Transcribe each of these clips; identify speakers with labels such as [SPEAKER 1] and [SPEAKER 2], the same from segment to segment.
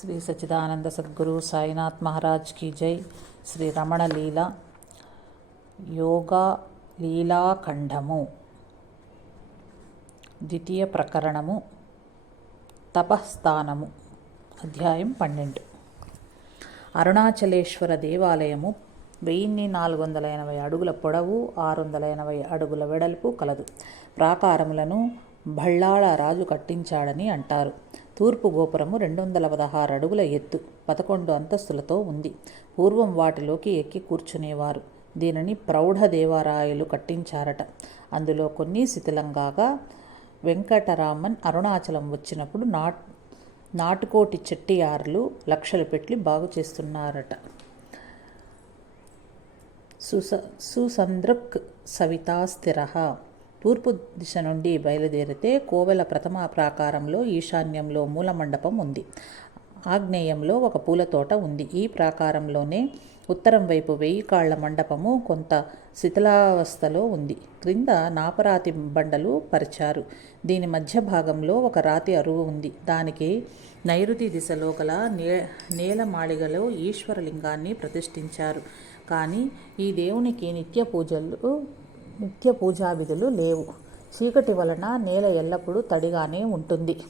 [SPEAKER 1] శ్రీ సచిదానంద సద్గురు సాయినాథ్ మహారాజ్కి జై. శ్రీ రమణ లీల యోగా లీలాఖండము. ద్వితీయ ప్రకరణము తపస్థానము. అధ్యాయం పన్నెండు. అరుణాచలేశ్వర దేవాలయము వెయ్యిన్ని నాలుగు వందల ఎనభై అడుగుల పొడవు ఆరు వందల ఎనభై అడుగుల వెడల్పు కలదు. ప్రాకారములను భళ్ళాళ రాజు కట్టించాడని అంటారు. తూర్పు గోపురము రెండు వందల పదహారు అడుగుల ఎత్తు పదకొండు అంతస్తులతో ఉంది. పూర్వం వాటిలోకి ఎక్కి కూర్చునేవారు. దీనిని ప్రౌఢ దేవారాయలు కట్టించారట. అందులో కొన్ని శిథిలంగాగా వెంకటరామన్ అరుణాచలం వచ్చినప్పుడు నాట్ నాటుకోటి చెట్టియార్లు లక్షలు పెట్టి బాగు చేస్తున్నారట. సుస సుసందృక్ సవితాస్థిర తూర్పు దిశ నుండి బయలుదేరితే కోవెల ప్రథమ ప్రాకారంలో ఈశాన్యంలో మూలమండపం ఉంది. ఆగ్నేయంలో ఒక పూల తోట ఉంది. ఈ ప్రాకారంలోనే ఉత్తరం వైపు వెయ్యి కాళ్ళ మండపము కొంత శిథిలావస్థలో ఉంది. క్రింద నాపరాతి బండలు పరిచారు. దీని మధ్య భాగంలో ఒక రాతి అరువు ఉంది. దానికి నైరుతి దిశలో గల నే నేలమాళిగలో ఈశ్వరలింగాన్ని ప్రతిష్ఠించారు. కానీ ఈ దేవునికి నిత్య పూజలు నిత్య పూజా విధులు లేవు. చీకటి వలన నేల ఎల్లప్పుడూ తడిగానే ఉంటుంది.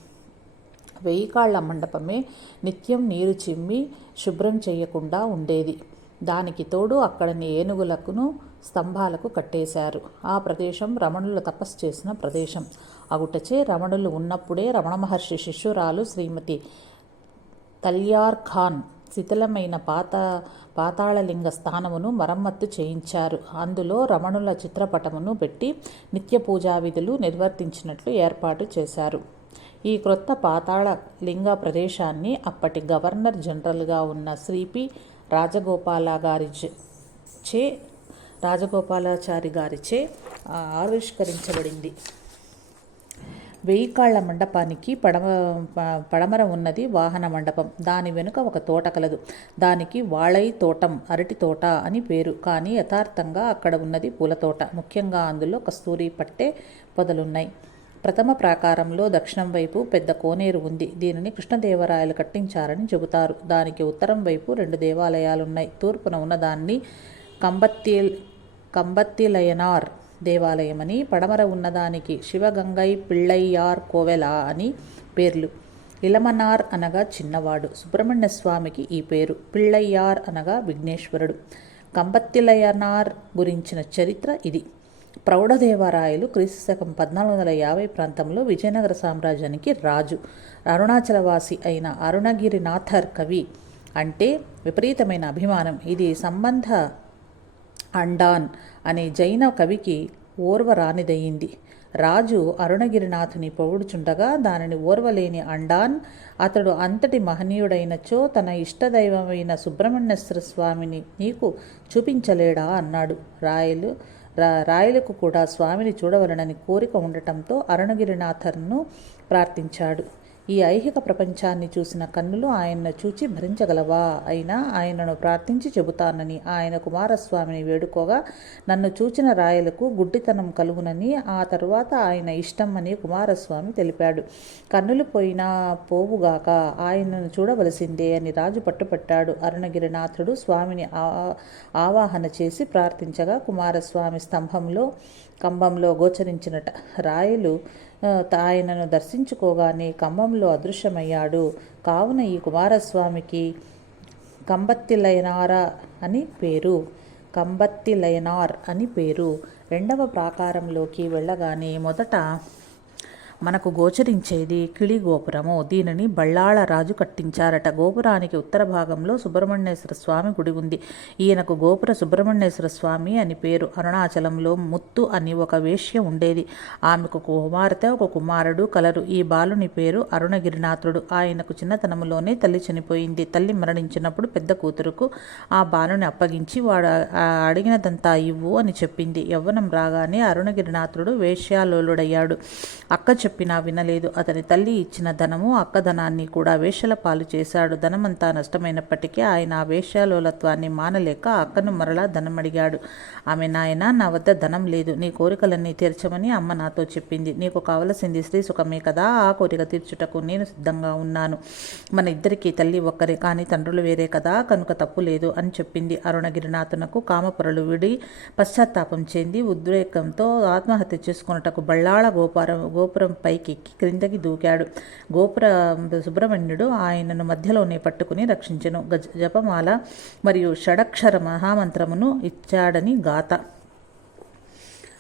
[SPEAKER 1] వెయ్యి కాళ్ళ మండపమే నిత్యం నీరు చిమ్మి శుభ్రం చేయకుండా ఉండేది. దానికి తోడు అక్కడని ఏనుగులకును స్తంభాలకు కట్టేశారు. ఆ ప్రదేశం రమణులు తపస్సు చేసిన ప్రదేశం. అగుటచే రమణులు ఉన్నప్పుడే రమణ మహర్షి శిష్యురాలు శ్రీమతి తల్యార్ ఖాన్ శిథిలమైన పాత పాతాళలింగ స్థానమును మరమ్మత్తు చేయించారు. అందులో రమణుల చిత్రపటమును పెట్టి నిత్య పూజా విధులు నిర్వర్తించినట్లు ఏర్పాటు చేశారు. ఈ క్రొత్త పాతాళ లింగ ప్రదేశాన్ని అప్పటి గవర్నర్ జనరల్గా ఉన్న శ్రీపి రాజగోపాల గారి చే రాజగోపాలాచారి గారిచే ఆవిష్కరించబడింది. వెయ్యి కాళ్ళ మండపానికి పడమ పడమర ఉన్నది వాహన మండపం. దాని వెనుక ఒక తోట కలదు. దానికి వాళై తోటం అరటి తోట అని పేరు. కానీ యథార్థంగా అక్కడ ఉన్నది పూల తోట. ముఖ్యంగా అందులో కస్తూరి పట్టే పొదలున్నాయి. ప్రథమ ప్రాకారంలో దక్షిణం వైపు పెద్ద కోనేరు ఉంది. దీనిని కృష్ణదేవరాయలు కట్టించారని చెబుతారు. దానికి ఉత్తరం వైపు రెండు దేవాలయాలున్నాయి. తూర్పున ఉన్నదాన్ని కంబత్తి కంబత్తిలయనార్ దేవాలయమని పడమర ఉన్నదానికి శివగంగై పిళ్ళయ్యార్ కోవెల అని పేర్లు. ఇలమనార్ అనగా చిన్నవాడు. సుబ్రహ్మణ్య స్వామికి ఈ పేరు పిళ్ళయ్యార్ అనగా విఘ్నేశ్వరుడు. కంబత్తిలయనార్ గురించిన చరిత్ర ఇది. ప్రౌఢదేవరాయలు క్రీస్తు శకం పద్నాలుగు వందల యాభై ప్రాంతంలో విజయనగర సామ్రాజ్యానికి రాజు. అరుణాచలవాసి అయిన అరుణగిరినాథర్ కవి అంటే విపరీతమైన అభిమానం. ఇది సంబంధ అండాన్ అనే జైన కవికి ఓర్వరానిదయింది రాజు అరుణగిరినాథుని పొగుడుచుండగా దానిని ఓర్వలేని అండాన్ అతడు అంతటి మహనీయుడైనచో తన ఇష్టదైవమైన సుబ్రహ్మణ్యేశ్వర స్వామిని నీకు చూపించలేడా అన్నాడు. రాయలు రా రాయలకు కూడా స్వామిని చూడవలనని కోరిక ఉండటంతో అరుణగిరినాథర్ను ప్రార్థించాడు. ఈ ఐహిక ప్రపంచాన్ని చూసిన కన్నులు ఆయన్ను చూచి భరించగలవా? అయినా ఆయనను ప్రార్థించి చెబుతానని ఆయన కుమారస్వామిని వేడుకోగా నన్ను చూచిన రాయలకు గుడ్డితనం కలుగునని ఆ తరువాత ఆయన ఇష్టం అని కుమారస్వామి తెలిపాడు. కన్నులు పోయినా పోవుగాక ఆయనను చూడవలసిందే అని రాజు పట్టుపట్టాడు. అరుణగిరినాథుడు స్వామిని ఆవాహన చేసి ప్రార్థించగా కుమారస్వామి స్తంభంలో కంభంలో గోచరించినట. రాయలు ఆయనను దర్శించుకోగానే కంబంలో అదృశ్యమయ్యాడు. కావున ఈ కుమారస్వామికి కంబత్తిలయనార అని పేరు. కంబత్తిలయనార్ అని పేరు. రెండవ ప్రాకారంలోకి వెళ్ళగానే మొదట మనకు గోచరించేది కిళి గోపురము. దీనిని బళ్ళాళ రాజు కట్టించారట. గోపురానికి ఉత్తర భాగంలో సుబ్రహ్మణ్యేశ్వర స్వామి గుడి ఉంది. ఈయనకు గోపుర సుబ్రహ్మణ్యేశ్వర స్వామి అని పేరు. అరుణాచలంలో ముత్తు అని ఒక వేష్య ఉండేది. ఆమెకు కుమార్తె ఒక కుమారుడు కలరు. ఈ బాలుని పేరు అరుణగిరినాథుడు. ఆయనకు చిన్నతనంలోనే తల్లి చనిపోయింది. తల్లి మరణించినప్పుడు పెద్ద కూతురుకు ఆ బాలుని అప్పగించి వాడు అడిగినదంతా ఇవ్వు అని చెప్పింది. యవ్వనం రాగానే అరుణగిరినాథుడు వేశ్యాలోలుడయ్యాడు అక్క చెప్పినా వినలేదు. అతని తల్లి ఇచ్చిన ధనము అక్కధనాన్ని కూడా వేషల పాలు చేశాడు. ధనమంతా నష్టమైనప్పటికీ ఆయన ఆ వేషాలోలత్వాన్ని మానలేక అక్కను మరలా ధనం అడిగాడు ఆమె నాయన నా వద్ద ధనం లేదు. నీ కోరికలన్నీ తీర్చమని అమ్మ నాతో చెప్పింది. నీకు కావలసింది స్త్రీ సుఖమే కదా? ఆ కోరిక తీర్చుటకు నేను సిద్ధంగా ఉన్నాను. మన ఇద్దరికీ తల్లి ఒక్కరే కానీ తండ్రులు వేరే కదా? కనుక తప్పు లేదు అని చెప్పింది. అరుణగిరినాథునకు కామపురలు విడి పశ్చాత్తాపం చెంది ఉద్రేకంతో ఆత్మహత్య చేసుకున్నటకు బళ్ళాళ గోపురం గోపురం పైకి ఎక్కి క్రిందకి దూకాడు. గోపుర సుబ్రహ్మణ్యుడు ఆయనను మధ్యలోనే పట్టుకుని రక్షించెను. గజ జపమాల మరియు షడక్షర మహామంత్రమును ఇచ్చాడని గాథ.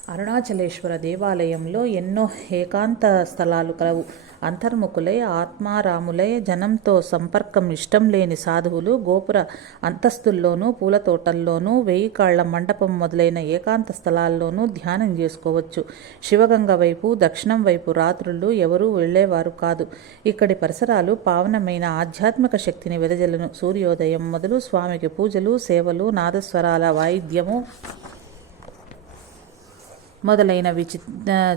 [SPEAKER 1] అరుణాచలేశ్వర దేవాలయంలో ఎన్నో ఏకాంత స్థలాలు కలవు. అంతర్ముఖులై ఆత్మారాములై జనంతో సంపర్కం ఇష్టం లేని సాధువులు గోపుర అంతస్తుల్లోనూ పూల తోటల్లోనూ వెయ్యి కాళ్ళ మండపం మొదలైన ఏకాంత స్థలాల్లోనూ ధ్యానం చేసుకోవచ్చు. శివగంగ వైపు దక్షిణం వైపు రాత్రులు ఎవరూ వెళ్ళేవారు కాదు. ఇక్కడి పరిసరాలు పావనమైన ఆధ్యాత్మిక శక్తిని వెదజలను సూర్యోదయం మొదలు స్వామికి పూజలు సేవలు నాదస్వరాల వాయిద్యము మొదలైనవి చిత్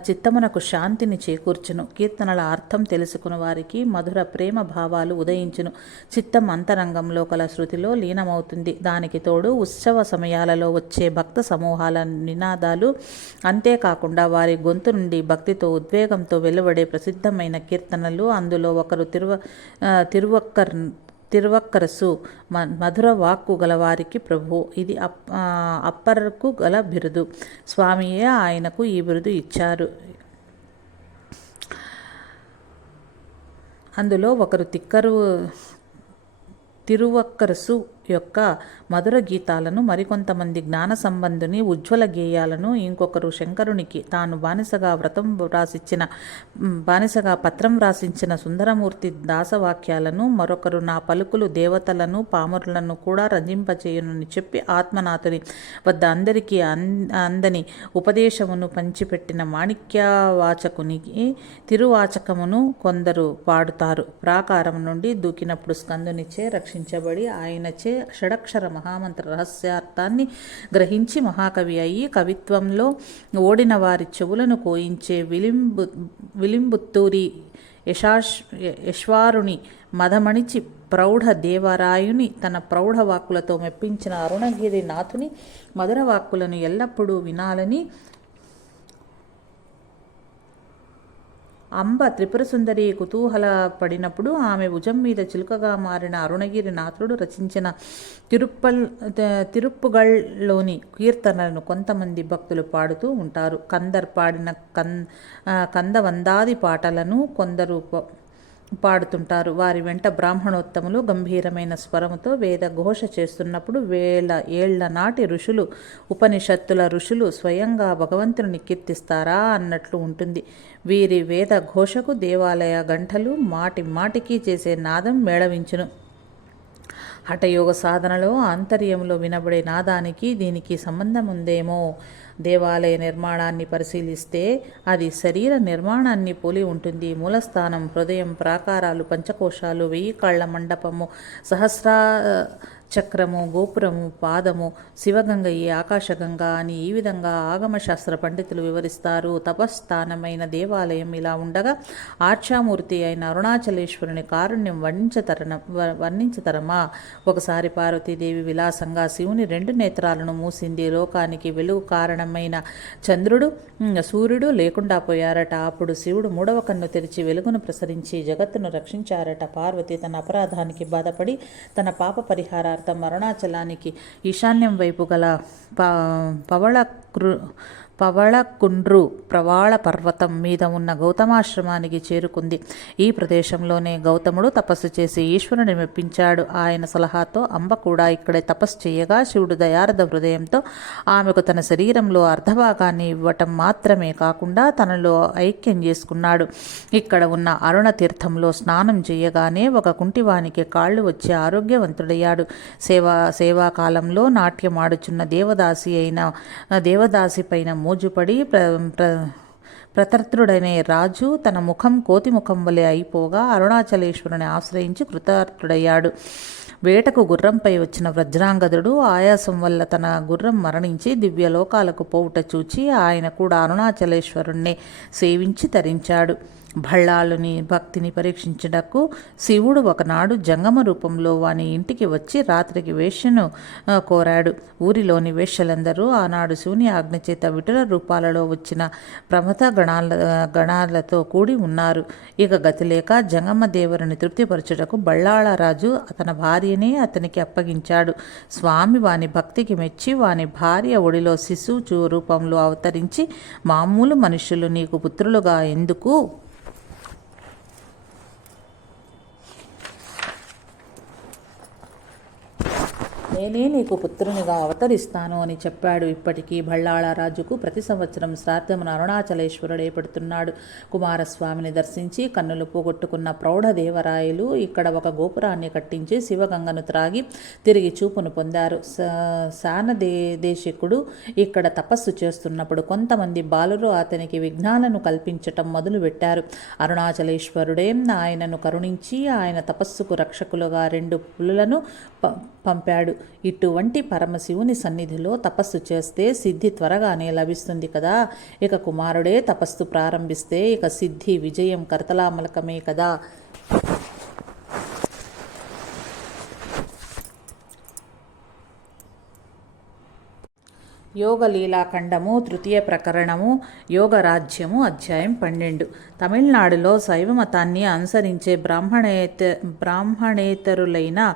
[SPEAKER 1] చిత్తమునకు శాంతిని చేకూర్చును. కీర్తనల అర్థం తెలుసుకున్న వారికి మధుర ప్రేమ భావాలు ఉదయించును. చిత్తం అంతరంగంలో కల శృతిలో లీనమవుతుంది. దానికి తోడు ఉత్సవ సమయాలలో వచ్చే భక్త సమూహాల నినాదాలు అంతేకాకుండా వారి గొంతు నుండి భక్తితో ఉద్వేగంతో వెలువడే ప్రసిద్ధమైన కీర్తనలు అందులో ఒకరు తిరువ తిరువక్కర్ తిరువక్కరసు మ మధుర వాక్కు గలవారికి ప్రభు ఇది అప్ అప్పరకు గల బిరుదు. స్వామియే ఆయనకు ఈ బిరుదు ఇచ్చారు. అందులో ఒకరు తిక్కరు తిరువక్కరసు యొక్క మధుర గీతాలను మరికొంతమంది జ్ఞాన సంబంధుని ఉజ్వల గేయాలను ఇంకొకరు శంకరునికి తాను బానిసగా వ్రతం వ్రాసిచ్చిన బానిసగా పత్రం వ్రాసించిన సుందరమూర్తి దాసవాక్యాలను మరొకరు నా పలుకులు దేవతలను పామురులను కూడా రంజింపచేయునని చెప్పి ఆత్మనాథుని వద్ద అందరికీ అందని ఉపదేశమును పంచిపెట్టిన మాణిక్యవాచకునికి తిరువాచకమును కొందరు పాడుతారు. ప్రాకారం నుండి దూకినప్పుడు స్కందునిచే రక్షించబడి ఆయనచే షడక్షర మహామంత్ర రహస్యార్థాన్ని గ్రహించి మహాకవి అయి కవిత్వంలో ఓడిన వారి చెవులను కోయించే విలింబు విలింబుత్తూరి యశాష్ యశ్వారుని మదమణిచి ప్రౌఢ దేవరాయుని తన ప్రౌఢ వాక్కులతో మెప్పించిన అరుణగిరి నాథుని మధుర వాక్కులను ఎల్లప్పుడూ వినాలని అంబ త్రిపురసుందరి కుతూహల పడినప్పుడు ఆమె భుజం మీద చిలుకగా మారిన అరుణగిరి నాథుడు రచించిన తిరుప్పల్ తిరుప్పుగల్లోని కీర్తనలను కొంతమంది భక్తులు పాడుతూ ఉంటారు. కందర్ పాడిన కం కందవందాది పాటలను కొందరు పాడుతుంటారు. వారి వెంట బ్రాహ్మణోత్తములు గంభీరమైన స్వరముతో వేద ఘోష చేస్తున్నప్పుడు వేల ఏళ్ళ నాటి ఋషులు ఉపనిషత్తుల ఋషులు స్వయంగా భగవంతుని కీర్తిస్తారా అన్నట్లు ఉంటుంది. వీరి వేద ఘోషకు దేవాలయ గంటలు మాటి మాటికి చేసే నాదం మేళవించును. హఠయోగ సాధనలో ఆంతర్యంలో వినబడే నాదానికి దీనికి సంబంధం ఉందేమో దేవాలయ నిర్మాణాన్ని పరిశీలిస్తే అది శరీర నిర్మాణాన్ని పోలి ఉంటుంది. మూలస్థానం హృదయం ప్రాకారాలు పంచకోశాలు వెయ్యి కాళ్ళ మండపము సహస్రా చక్రము గోపురము పాదము శివగంగ ఈ ఆకాశగంగ అని ఈ విధంగా ఆగమశాస్త్ర పండితులు వివరిస్తారు. తపస్థానమైన దేవాలయం ఇలా ఉండగా ఆర్చామూర్తి అయిన అరుణాచలేశ్వరుని కారుణ్యం వర్ణించతరన వర్ణించతరమా? ఒకసారి పార్వతీదేవి విలాసంగా శివుని రెండు నేత్రాలను మూసింది. లోకానికి వెలుగు కారణమైన చంద్రుడు సూర్యుడు లేకుండా పోయారట. అప్పుడు శివుడు మూడవ కన్ను తెరిచి వెలుగును ప్రసరించి జగత్తును రక్షించారట. పార్వతి తన అపరాధానికి బాధపడి తన పాప పరిహారార్థం అరుణాచలానికి ఈశాన్యం వైపు గల ప పవళ కృ పవళకుండ్రు ప్రవాళ పర్వతం మీద ఉన్న గౌతమాశ్రమానికి చేరుకుంది. ఈ ప్రదేశంలోనే గౌతముడు తపస్సు చేసి ఈశ్వరుని మెప్పించాడు. ఆయన సలహాతో అంబ కూడా ఇక్కడే తపస్సు చేయగా శివుడు దయారథ హృదయంతో ఆమెకు తన శరీరంలో అర్ధభాగాన్ని ఇవ్వటం మాత్రమే కాకుండా తనలో ఐక్యం చేసుకున్నాడు. ఇక్కడ ఉన్న అరుణ తీర్థంలో స్నానం చేయగానే ఒక కుంటివానికి కాళ్ళు వచ్చి ఆరోగ్యవంతుడయ్యాడు. సేవా సేవాకాలంలో నాట్యమాడుచున్న దేవదాసి అయిన దేవదాసి పైన మోజుపడి ప్ర ప్ర ప్రతర్తుడనే రాజు తన ముఖం కోతి ముఖం వలె అయిపోగా అరుణాచలేశ్వరుని ఆశ్రయించి కృతార్థుడయ్యాడు. వేటకు గుర్రంపై వచ్చిన వజ్రాంగదుడు ఆయాసం వల్ల తన గుర్రం మరణించి దివ్యలోకాలకు పోవుట చూచి ఆయన కూడా అరుణాచలేశ్వరుణ్ణి సేవించి తరించాడు. భళ్ళాలుని భక్తిని పరీక్షించుటకు శివుడు ఒకనాడు జంగమ రూపంలో వాని ఇంటికి వచ్చి రాత్రికి వేష్యను కోరాడు. ఊరిలోని వేష్యలందరూ ఆనాడు శివుని ఆజ్ఞచేత విటుల రూపాలలో వచ్చిన ప్రమత గణాల గణాలతో కూడి ఉన్నారు. ఇక గతి లేక జంగమ దేవరుని తృప్తిపరచుటకు బళ్ళాళరాజు తన భార్యనే అతనికి అప్పగించాడు. స్వామి వాని భక్తికి మెచ్చి వాని భార్య ఒడిలో శిశువు చూ రూపంలో అవతరించి మామూలు మనుషులు నీకు పుత్రులుగా ఎందుకు? నేనే నీకు పుత్రునిగా అవతరిస్తాను అని చెప్పాడు. ఇప్పటికీ బళ్ళాళ రాజుకు ప్రతి సంవత్సరం శ్రాద్ధమును అరుణాచలేశ్వరుడే పెడుతున్నాడు. కుమారస్వామిని దర్శించి కన్నులు పోగొట్టుకున్న ప్రౌఢదేవరాయలు ఇక్కడ ఒక గోపురాన్ని కట్టించి శివగంగను త్రాగి తిరిగి చూపును పొందారు. స- సానదే దేశికుడు ఇక్కడ తపస్సు చేస్తున్నప్పుడు కొంతమంది బాలురు అతనికి విఘ్నాలను కల్పించటం మొదలుపెట్టారు. అరుణాచలేశ్వరుడే ఆయనను కరుణించి ఆయన తపస్సుకు రక్షకులుగా రెండు పులులను పంపాడు. ఇటువంటి పరమశివుని సన్నిధిలో తపస్సు చేస్తే సిద్ధి త్వరగానే లభిస్తుంది కదా. ఇక కుమారుడే తపస్సు ప్రారంభిస్తే ఇక సిద్ధి విజయం కర్తలామలకమే కదా. యోగలీలాఖండము తృతీయ ప్రకరణము యోగరాజ్యము అధ్యాయం పన్నెండు. తమిళనాడులో శైవ మతాన్ని అనుసరించే బ్రాహ్మణేత బ్రాహ్మణేతరులైన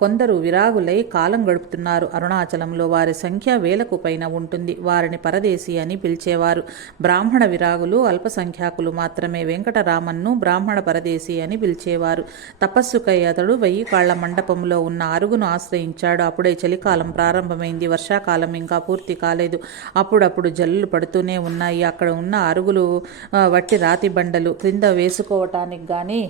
[SPEAKER 1] కొందరు విరాగులై కాలం గడుపుతున్నారు. అరుణాచలంలో వారి సంఖ్య వేలకు పైన ఉంటుంది. వారిని పరదేశి అని పిలిచేవారు. బ్రాహ్మణ విరాగులు అల్పసంఖ్యాకులు మాత్రమే. వెంకటరామన్ను బ్రాహ్మణ పరదేశి అని పిలిచేవారు. తపస్సుకై అతడు వెయ్యి కాళ్ళ మండపంలో ఉన్న అరుగును ఆశ్రయించాడు. అప్పుడే చలికాలం ప్రారంభమైంది. వర్షాకాలం ఇంకా పూర్తి కాలేదు. అప్పుడప్పుడు జల్లులు పడుతూనే ఉన్నాయి. అక్కడ ఉన్న అరుగులు వట్టి రాతి బండలు క్రింద వేసుకోవటానికి కానీ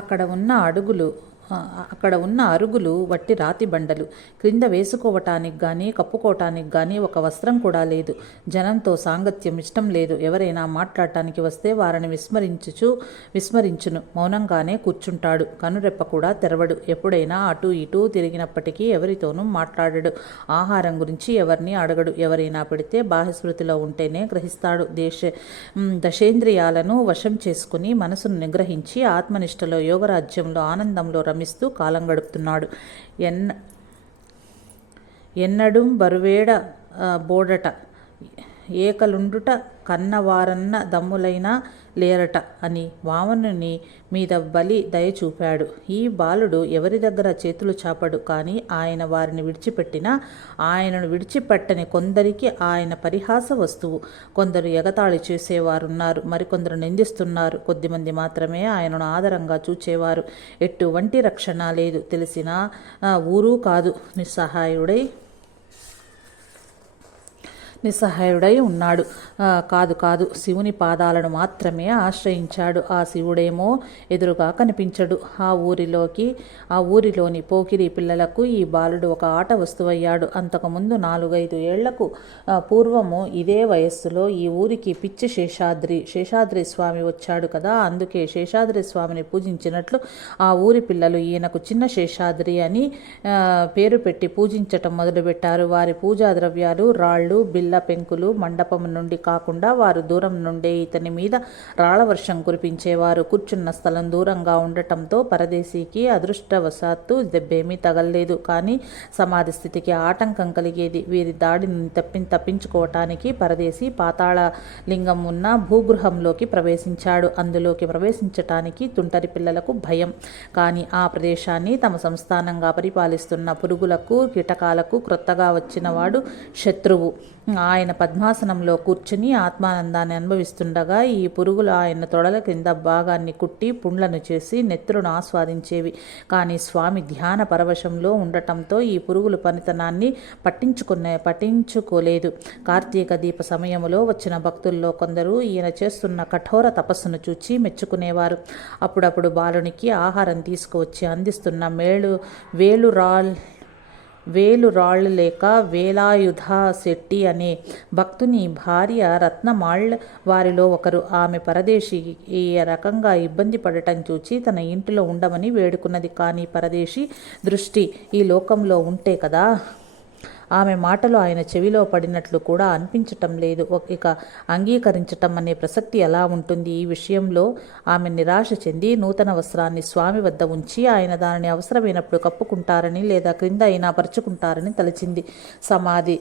[SPEAKER 1] అక్కడ ఉన్న అడుగులు అక్కడ ఉన్న అరుగులు వట్టి రాతి బండలు. క్రింద వేసుకోవటానికి కానీ కప్పుకోవటానికి కానీ ఒక వస్త్రం కూడా లేదు. జనంతో సాంగత్యం ఇష్టం లేదు. ఎవరైనా మాట్లాడటానికి వస్తే వారిని విస్మరించుచు విస్మరించును. మౌనంగానే కూర్చుంటాడు. కనురెప్ప కూడా తెరవడు. ఎప్పుడైనా అటు ఇటు తిరిగినప్పటికీ ఎవరితోనూ మాట్లాడడు. ఆహారం గురించి ఎవరిని అడగడు. ఎవరైనా పెడితే బాహ్యస్మృతిలో ఉంటేనే గ్రహిస్తాడు. దేశ దశేంద్రియాలను వశం చేసుకుని మనసును నిగ్రహించి ఆత్మనిష్టలో యోగరాజ్యంలో ఆనందంలో రమిస్తూ కాలం గడుపుతున్నాడు. ఎన్న ఎన్నడుం బరువేడ బోడట ఏకలుండుట కన్నవారన్న దమ్ములైనా లేరట అని వామనుని మీద బలి దయ చూపాడు ఈ బాలుడు ఎవరి దగ్గర చేతులు చాపడు కానీ ఆయన వారిని విడిచిపెట్టినా ఆయనను విడిచిపెట్టని కొందరికి ఆయన పరిహాస వస్తువు. కొందరు ఎగతాళి చేసేవారున్నారు. మరికొందరు నిందిస్తున్నారు. కొద్దిమంది మాత్రమే ఆయనను ఆదరంగా చూచేవారు. ఎటువంటి రక్షణ లేదు. తెలిసిన ఊరూ ఊరు కాదు. నిస్సహాయుడై నిస్సహాయుడై ఉన్నాడు. కాదు కాదు. శివుని పాదాలను మాత్రమే ఆశ్రయించాడు. ఆ శివుడేమో ఎదురుగా కనిపించడు. ఆ ఊరిలోకి ఆ ఊరిలోని పోకిరి పిల్లలకు ఈ బాలుడు ఒక ఆట వస్తువయ్యాడు. అంతకుముందు నాలుగైదు ఏళ్ళకు పూర్వము ఇదే వయస్సులో ఈ ఊరికి పిచ్చి శేషాద్రి శేషాద్రి స్వామి వచ్చాడు కదా. అందుకే శేషాద్రి స్వామిని పూజించినట్లు ఆ ఊరి పిల్లలు ఈయనకు చిన్న శేషాద్రి అని పేరు పెట్టి పూజించటం మొదలుపెట్టారు. వారి పూజా ద్రవ్యాలు రాళ్ళు బిల్ల పెంకులు మండపం నుండి కాకుండా వారు దూరం నుండే ఇతని మీద రాళ్ళ వర్షం కురిపించేవారు. కూర్చున్న స్థలం దూరంగా ఉండటంతో పరదేశీకి అదృష్టవశాత్తు దెబ్బేమీ తగలలేదు. కానీ సమాధి స్థితికి ఆటంకం కలిగేది. వీరి దాడిని తప్పి తప్పించుకోవటానికి పరదేశీ పాతాళ లింగం ఉన్న భూగృహంలోకి ప్రవేశించాడు. అందులోకి ప్రవేశించటానికి తుంటరి పిల్లలకు భయం. కానీ ఆ ప్రదేశాన్ని తమ సంస్థానంగా పరిపాలిస్తున్న పురుగులకు కీటకాలకు క్రొత్తగా వచ్చినవాడు శత్రువు. ఆయన పద్మాసనంలో కూర్చుని ఆత్మానందాన్ని అనుభవిస్తుండగా ఈ పురుగులు ఆయన తొడల కింద భాగాన్ని కుట్టి పుండ్లను చేసి నెత్తురును ఆస్వాదించేవి. కానీ స్వామి ధ్యాన పరవశంలో ఉండటంతో ఈ పురుగులు పనితనాన్ని పట్టించుకునే పట్టించుకోలేదు. కార్తీక దీప సమయంలో వచ్చిన భక్తుల్లో కొందరు ఈయన చేస్తున్న కఠోర తపస్సును చూచి మెచ్చుకునేవారు. అప్పుడప్పుడు బాలునికి ఆహారం తీసుకువచ్చి అందిస్తున్న మేలు వేలురాల్ వేలు రాళ్ళు లేక వేలాయుధ శెట్టి అనే భక్తుని భార్య రత్నమాళ్ వారిలో ఒకరు. ఆమె పరదేశి ఈ రకంగా ఇబ్బంది పడటం చూచి తన ఇంటిలో ఉండమని వేడుకున్నది. కానీ పరదేశి దృష్టి ఈ లోకంలో ఉంటే కదా ఆమె మాటలు ఆయన చెవిలో పడినట్లు కూడా అనిపించటం లేదు. ఇక అంగీకరించటం అనే ప్రసక్తి ఎలా ఉంటుంది? ఈ విషయంలో ఆమె నిరాశ చెంది నూతన వస్త్రాన్ని స్వామి వద్ద ఉంచి ఆయన దానిని అవసరమైనప్పుడు కప్పుకుంటారని లేదా క్రింద అయినా పరుచుకుంటారని తలచింది. సమాధి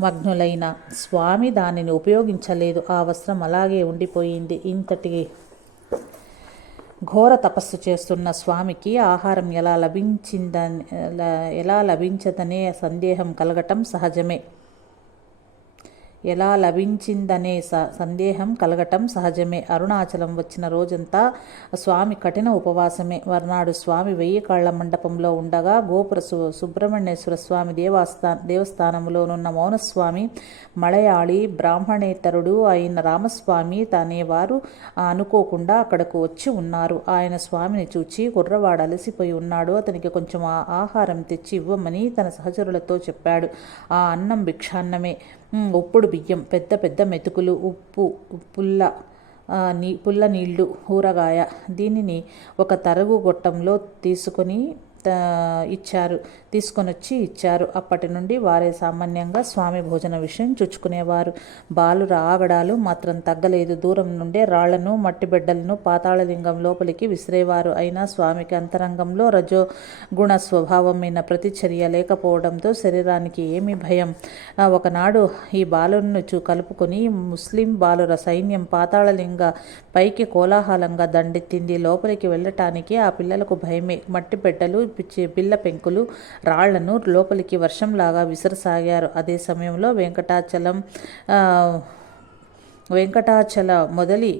[SPEAKER 1] మగ్నులైన స్వామి దానిని ఉపయోగించలేదు. ఆ వస్త్రం అలాగే ఉండిపోయింది. ఇంతటి ఘోర తపస్సు చేస్తున్న స్వామికి ఆహారం ఎలా లభించిందని ఎలా లభించదనే సందేహం కలగటం సహజమే. ఎలా లభించిందనే స సందేహం కలగటం సహజమే. అరుణాచలం వచ్చిన రోజంతా స్వామి కఠిన ఉపవాసమే. మర్నాడు స్వామి వెయ్యి కాళ్ళ మండపంలో ఉండగా గోపుర సు సుబ్రహ్మణ్యేశ్వర స్వామి దేవస్థా దేవస్థానంలోనున్న మౌనస్వామి మలయాళి బ్రాహ్మణేతరుడు అయిన రామస్వామి తనేవారు అనుకోకుండా అక్కడకు వచ్చి ఉన్నారు. ఆయన స్వామిని చూచి కుర్రవాడు అలసిపోయి ఉన్నాడు. అతనికి కొంచెం ఆ- ఆహారం తెచ్చి ఇవ్వమని తన సహచరులతో చెప్పాడు. ఆ అన్నం భిక్షాన్నమే. ఉప్పుడు బియ్యం పెద్ద పెద్ద మెతుకులు ఉప్పు పుల్ల నీ పుల్ల నీళ్ళు ఊరగాయ. దీనిని ఒక తరుగు గొట్టంలో తీసుకొని త- ఇచ్చారు తీసుకొనొచ్చి ఇచ్చారు. అప్పటి నుండి వారే సామాన్యంగా స్వామి భోజన విషయం చుచ్చుకునేవారు బాలుర ఆగడాలు మాత్రం తగ్గలేదు. దూరం నుండే రాళ్ళను మట్టి బిడ్డలను పాతాళలింగం లోపలికి విసిరేవారు. అయినా స్వామికి అంతరంగంలో రజో గుణ స్వభావమైన ప్రతిచర్య లేకపోవడంతో శరీరానికి ఏమి భయం. ఒకనాడు ఈ బాలును చూ కలుపుకొని ముస్లిం బాలుర సైన్యం పాతాళలింగ పైకి కోలాహలంగా దండెత్తింది. లోపలికి వెళ్ళటానికి ఆ పిల్లలకు భయమే. మట్టి బిడ్డలు పిచ్చి పిల్ల పెంకులు రాళ్ళను లోపలికి వర్షంలాగా విసరసాగారు. అదే సమయంలో వెంకటాచలం వెంకటాచల మొదలి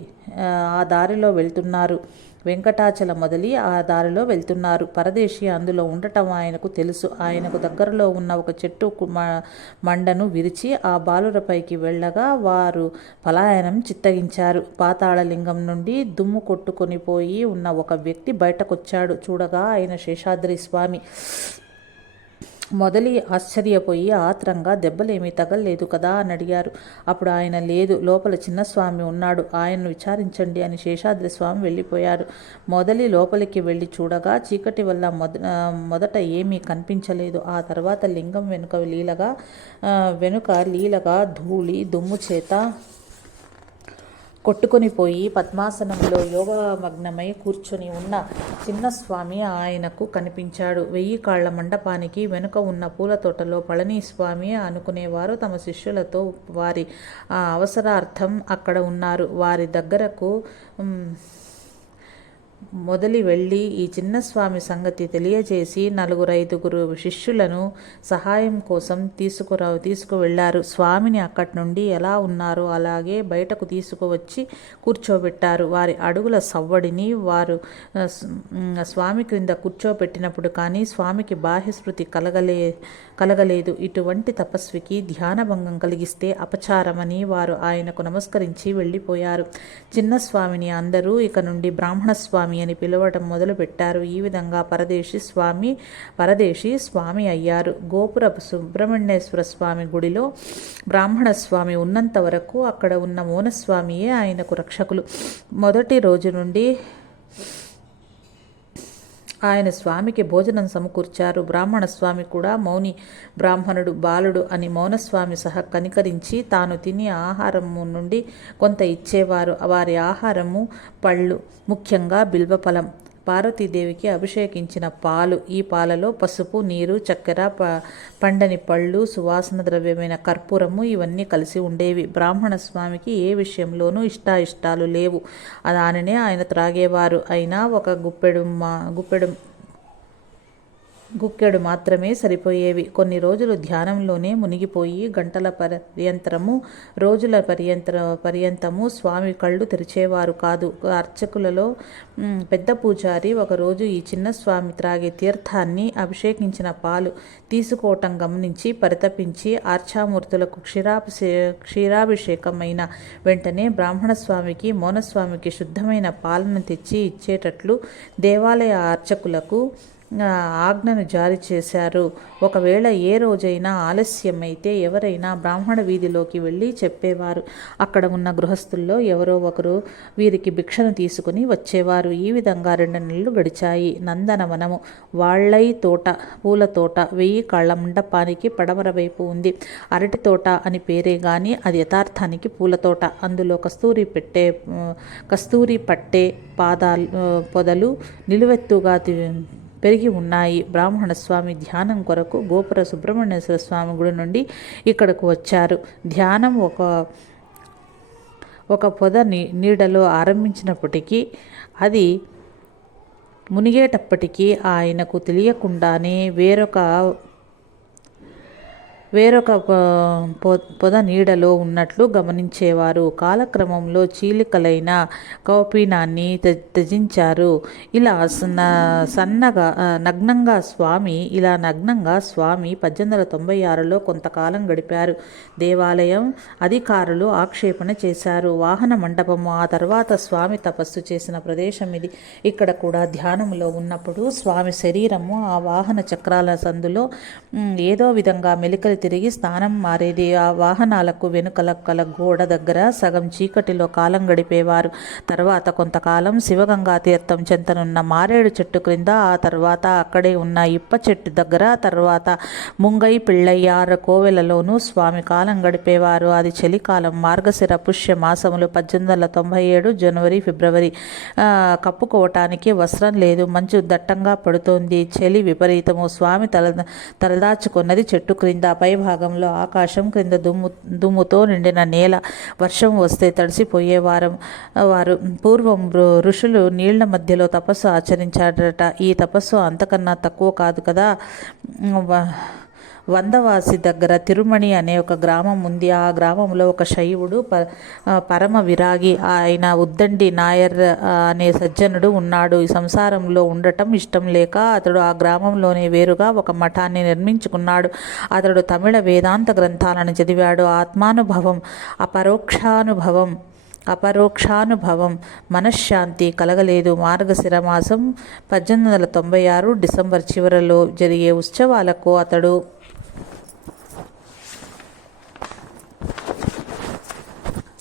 [SPEAKER 1] ఆ దారిలో వెళ్తున్నారు. వెంకటాచల మొదలి ఆ దారిలో వెళ్తున్నారు. పరదేశి అందులో ఉండటం ఆయనకు తెలుసు. ఆయనకు దగ్గరలో ఉన్న ఒక చెట్టు మ- మండను విరిచి ఆ బాలురపైకి వెళ్ళగా వారు పలాయనం చిత్తగించారు. పాతాళలింగం నుండి దుమ్ము కొట్టుకొని పోయి ఉన్న ఒక వ్యక్తి బయటకొచ్చాడు. చూడగా ఆయన శేషాద్రి స్వామి మొదలి ఆశ్చర్యపోయి ఆత్రంగా దెబ్బలేమీ తగలలేదు కదా అని అడిగారు. అప్పుడు ఆయన లేదు. లోపల చిన్న స్వామి ఉన్నాడు. ఆయన్ను విచారించండి అని శేషాద్రి స్వామి వెళ్ళిపోయారు. మొదలి లోపలికి వెళ్ళి చూడగా చీకటి వల్ల మొద మొదట ఏమీ కనిపించలేదు. ఆ తర్వాత లింగం వెనుక లీలగా వెనుక లీలగా ధూళి దుమ్ము చేత కొట్టుకొని పోయి పద్మాసనంలో యోగమగ్నమై కూర్చొని ఉన్న చిన్న స్వామి ఆయనకు కనిపించాడు. వెయ్యి కాళ్ళ మండపానికి వెనుక ఉన్న పూల తోటలో పళనిస్వామి అనుకునేవారు తమ శిష్యులతో వారి ఆ, అవసరార్థం అక్కడ ఉన్నారు. వారి దగ్గరకు మొదలి వెళ్ళి ఈ చిన్న స్వామి సంగతి తెలియజేసి నలుగురు ఐదుగురు శిష్యులను సహాయం కోసం తీసుకురా తీసుకువెళ్ళారు. స్వామిని అక్కడి నుండి ఎలా ఉన్నారో అలాగే బయటకు తీసుకువచ్చి కూర్చోబెట్టారు. వారి అడుగుల సవ్వడిని వారు స్వామి క్రింద కూర్చోబెట్టినప్పుడు కానీ స్వామికి బాహ్యస్మృతి కలగలే కలగలేదు. ఇటువంటి తపస్వికి ధ్యానభంగం కలిగిస్తే అపచారమని వారు ఆయనకు నమస్కరించి వెళ్ళిపోయారు. చిన్న స్వామిని అందరూ ఇక నుండి బ్రాహ్మణ స్వామి అని పిలవటం మొదలుపెట్టారు. ఈ విధంగా పరదేశి స్వామి పరదేశి స్వామి అయ్యారు. గోపుర సుబ్రహ్మణ్యేశ్వర స్వామి గుడిలో బ్రాహ్మణ స్వామి ఉన్నంత వరకు అక్కడ ఉన్న మోనస్వామియే ఆయనకు రక్షకులు. మొదటి రోజు నుండి ఆయన స్వామికి భోజనం సమకూర్చారు. బ్రాహ్మణ స్వామి కూడా మౌని బ్రాహ్మణుడు బాలుడు అని మౌనస్వామి సహా కనికరించి తాను తిని ఆహారము నుండి కొంత ఇచ్చేవారు. వారి ఆహారము పళ్ళు ముఖ్యంగా బిల్వఫలం. పార్వతీదేవికి అభిషేకించిన పాలు. ఈ పాలలో పసుపు నీరు చక్కెర ప పండని పళ్ళు సువాసన ద్రవ్యమైన కర్పూరము ఇవన్నీ కలిసి ఉండేవి. బ్రాహ్మణ స్వామికి ఏ విషయంలోనూ ఇష్టాయిష్టాలు లేవు. దానినే ఆయన త్రాగేవారు. అయినా ఒక గుప్పెడు మా గుప్పెడు గుక్కెడు మాత్రమే సరిపోయేవి. కొన్ని రోజులు ధ్యానంలోనే మునిగిపోయి గంటల పర్యంతరము రోజుల పర్యంతర పర్యంతము స్వామి కళ్ళు తెరిచేవారు కాదు. అర్చకులలో పెద్ద పూజారి ఒకరోజు ఈ చిన్న స్వామి త్రాగే తీర్థాన్ని అభిషేకించిన పాలు తీసుకోవటం గమనించి పరితపించి ఆర్చామూర్తులకు క్షీరాభిషే క్షీరాభిషేకమైన వెంటనే బ్రాహ్మణ స్వామికి మౌనస్వామికి శుద్ధమైన పాలను తెచ్చి ఇచ్చేటట్లు దేవాలయ అర్చకులకు ఆజ్ఞను జారీ చేశారు. ఒకవేళ ఏ రోజైనా ఆలస్యమైతే ఎవరైనా బ్రాహ్మణ వీధిలోకి వెళ్ళి చెప్పేవారు. అక్కడ ఉన్న గృహస్థుల్లో ఎవరో ఒకరు వీరికి భిక్షను తీసుకుని వచ్చేవారు. ఈ విధంగా రెండు నెలలు గడిచాయి. నందనవనము. వాళ్ళై తోట పూల తోట వెయ్యి కాళ్ళ మండపానికి పడమర వైపు ఉంది. అరటి తోట అని పేరే గాని అది యథార్థానికి పూల తోట. అందులో కస్తూరి పెట్టే కస్తూరి పట్టే పాదాలు పొదలు నిలువెత్తుగా పెరిగి ఉన్నాయి. బ్రాహ్మణ స్వామి ధ్యానం కొరకు గోపుర సుబ్రహ్మణ్యేశ్వర స్వామి గుడి నుండి ఇక్కడకు వచ్చారు. ధ్యానం ఒక ఒక పొద నీ నీడలో ఆరంభించినప్పటికీ అది మునిగేటప్పటికీ ఆయనకు తెలియకుండానే వేరొక వేరొక ప- పొ- పొద నీడలో ఉన్నట్లు గమనించేవారు. కాలక్రమంలో చీలికలైన కౌపీనాన్ని త్యజించారు. ఇలా సన్న సన్నగా నగ్నంగా స్వామి ఇలా నగ్నంగా స్వామి పద్దెనిమిది వందల తొంభై ఆరులో కొంతకాలం గడిపారు. దేవాలయం అధికారులు ఆక్షేపణ చేశారు. వాహన మండపము ఆ తర్వాత స్వామి తపస్సు చేసిన ప్రదేశం ఇది. ఇక్కడ కూడా ధ్యానంలో ఉన్నప్పుడు స్వామి శరీరము ఆ వాహన చక్రాల సందులో ఏదో విధంగా మెలికలు తిరిగి స్థానం మారేది. ఆ వాహనాలకు వెనుకల కల గోడ దగ్గర సగం చీకటిలో కాలం గడిపేవారు. తర్వాత కొంతకాలం శివగంగా తీర్థం చెంతనున్న మారేడు చెట్టు క్రింద ఆ తర్వాత అక్కడే ఉన్న ఇప్ప చెట్టు దగ్గర తర్వాత ముంగై పిళ్ళయ్యార కోవెలలోనూ స్వామి కాలం గడిపేవారు. అది చలికాలం మార్గశిర పుష్య మాసములు పద్దెనిమిది వందల తొంభై ఏడు జనవరి ఫిబ్రవరి. కప్పుకోవటానికి వస్త్రం లేదు మంచు దట్టంగా పడుతోంది. చలి విపరీతము. స్వామి తల తలదాచుకున్నది చెట్టు క్రింద. పై భాగంలో ఆకాశం క్రింద దుమ్ము దుమ్ముతో నిండిన నేల వర్షం వస్తే తడిసిపోయే వారం వారు పూర్వం ఋషులు నీళ్ళ మధ్యలో తపస్సు ఆచరించాడట ఈ తపస్సు అంతకన్నా తక్కువ కాదు కదా? వందవాసి దగ్గర తిరుమణి అనే ఒక గ్రామం ఉంది. ఆ గ్రామంలో ఒక శైవుడు ప పరమ విరాగి ఆయన ఉద్దండి నాయర్ అనే సజ్జనుడు ఉన్నాడు. ఈ సంసారంలో ఉండటం ఇష్టం లేక అతడు ఆ గ్రామంలోనే వేరుగా ఒక మఠాన్ని నిర్మించుకున్నాడు. అతడు తమిళ వేదాంత గ్రంథాలను చదివాడు. ఆత్మానుభవం అపరోక్షానుభవం అపరోక్షానుభవం మనశ్శాంతి కలగలేదు. మార్గశిర మాసం పద్దెనిమిది వందల తొంభై ఆరు డిసెంబర్ చివరలో జరిగే ఉత్సవాలకు అతడు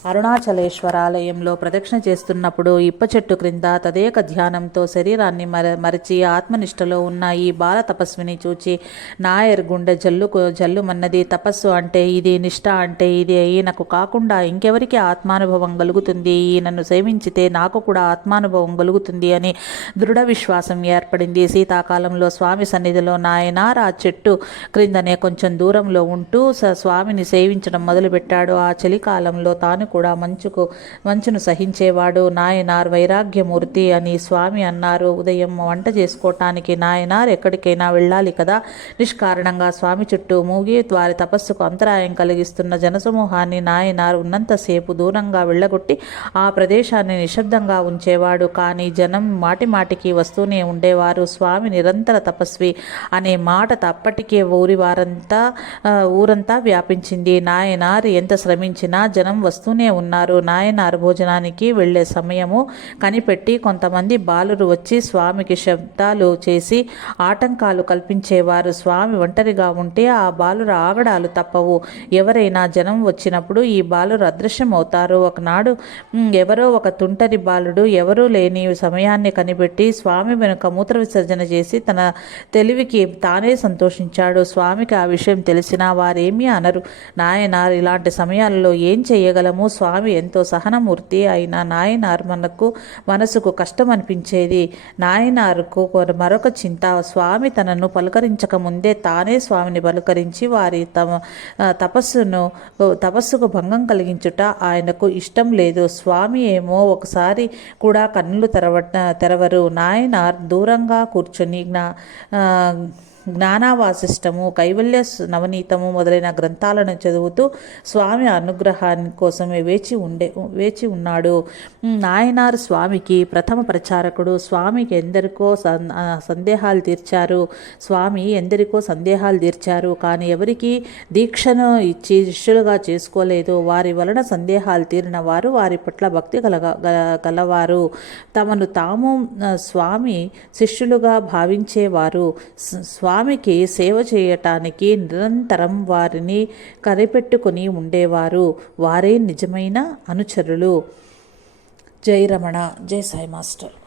[SPEAKER 1] అరుణాచలేశ్వర ఆలయంలో ప్రదక్షిణ చేస్తున్నప్పుడు ఇప్ప చెట్టు క్రింద తదేక ధ్యానంతో శరీరాన్ని మర మరచి ఆత్మనిష్టలో ఉన్న ఈ బాల తపస్విని చూచి నాయర్ గుండె జల్లు జల్లుమన్నది తపస్సు అంటే ఇది నిష్ఠ అంటే ఇది ఈయనకు కాకుండా ఇంకెవరికి ఆత్మానుభవం కలుగుతుంది ఈయనను సేవించితే నాకు కూడా ఆత్మానుభవం కలుగుతుంది అని దృఢ విశ్వాసం ఏర్పడింది. శీతాకాలంలో స్వామి సన్నిధిలో నాయనార్ ఆ చెట్టు క్రిందనే కొంచెం దూరంలో ఉంటూ స- స్వామిని సేవించడం మొదలుపెట్టాడు. ఆ చలికాలంలో తాను కూడా మంచుకు మంచును సహించేవాడు. నాయనార్ వైరాగ్యమూర్తి అని స్వామి అన్నారు. ఉదయం వంట చేసుకోవటానికి నాయనార్ ఎక్కడికైనా వెళ్ళాలి కదా? నిష్కారణంగా స్వామి చుట్టూ మూగి వారి తపస్సుకు అంతరాయం కలిగిస్తున్న జనసమూహాన్ని నాయనార్ ఉన్నంతసేపు దూరంగా వెళ్ళగొట్టి ఆ ప్రదేశాన్ని నిశ్శబ్దంగా ఉంచేవాడు. కానీ జనం మాటిమాటికి వస్తూనే ఉండేవారు. స్వామి నిరంతర తపస్వి అనే మాట అప్పటికే ఊరి వారంతా ఊరంతా వ్యాపించింది. నాయనార్ ఎంత శ్రమించినా జనం వస్తూనే ఉన్నారు. నాయనార్ భోజనానికి వెళ్ళే సమయము కనిపెట్టి కొంతమంది బాలురు వచ్చి స్వామికి శబ్దాలు చేసి ఆటంకాలు కల్పించేవారు. స్వామి ఒంటరిగా ఉంటే ఆ బాలుర ఆగడాలు తప్పవు. ఎవరైనా జనం వచ్చినప్పుడు ఈ బాలురు అదృశ్యమవుతారు. ఒకనాడు ఎవరో ఒక తుంటరి బాలుడు ఎవరూ లేని సమయాన్ని కనిపెట్టి స్వామి వెనుక మూత్ర విసర్జన చేసి తన తెలివికి తానే సంతోషించాడు. స్వామికి ఆ విషయం తెలిసినా వారేమీ అనరు. నాయనార్ ఇలాంటి సమయాల్లో ఏం చేయగలము? స్వామి ఎంతో సహనమూర్తి అయిన నాయనార్ మనకు మనసుకు కష్టం అనిపించేది నాయనారుకు మరొక చింత స్వామి తనను పలకరించక ముందే తానే స్వామిని పలకరించి వారి తమ తపస్సును తపస్సుకు భంగం కలిగించుట ఆయనకు ఇష్టం లేదు. స్వామి ఏమో ఒకసారి కూడా కన్నులు తెరవ తెరవరు. నాయనార్ దూరంగా కూర్చొని జ్ఞా జ్ఞానావాసిష్టము కైవల్య నవనీతము మొదలైన గ్రంథాలను చదువుతూ స్వామి అనుగ్రహాన్ని కోసమే వేచి ఉండే వేచి ఉన్నాడు. నాయనార్ స్వామికి ప్రథమ ప్రచారకుడు. స్వామికి ఎందరికో సందేహాలు తీర్చారు. స్వామి ఎందరికో సందేహాలు తీర్చారు. కానీ ఎవరికి దీక్షను ఇచ్చి శిష్యులుగా చేసుకోలేదు. వారి వలన సందేహాలు తీరిన వారు వారి పట్ల భక్తి కలగ గలవారు. తమను తాము స్వామి శిష్యులుగా భావించేవారు. స్వా స్వామికి సేవ చేయటానికి నిరంతరం వారిని కరిపెట్టుకుని ఉండేవారు. వారే నిజమైన అనుచరులు. జై రమణ. జై సాయి మాస్టర్.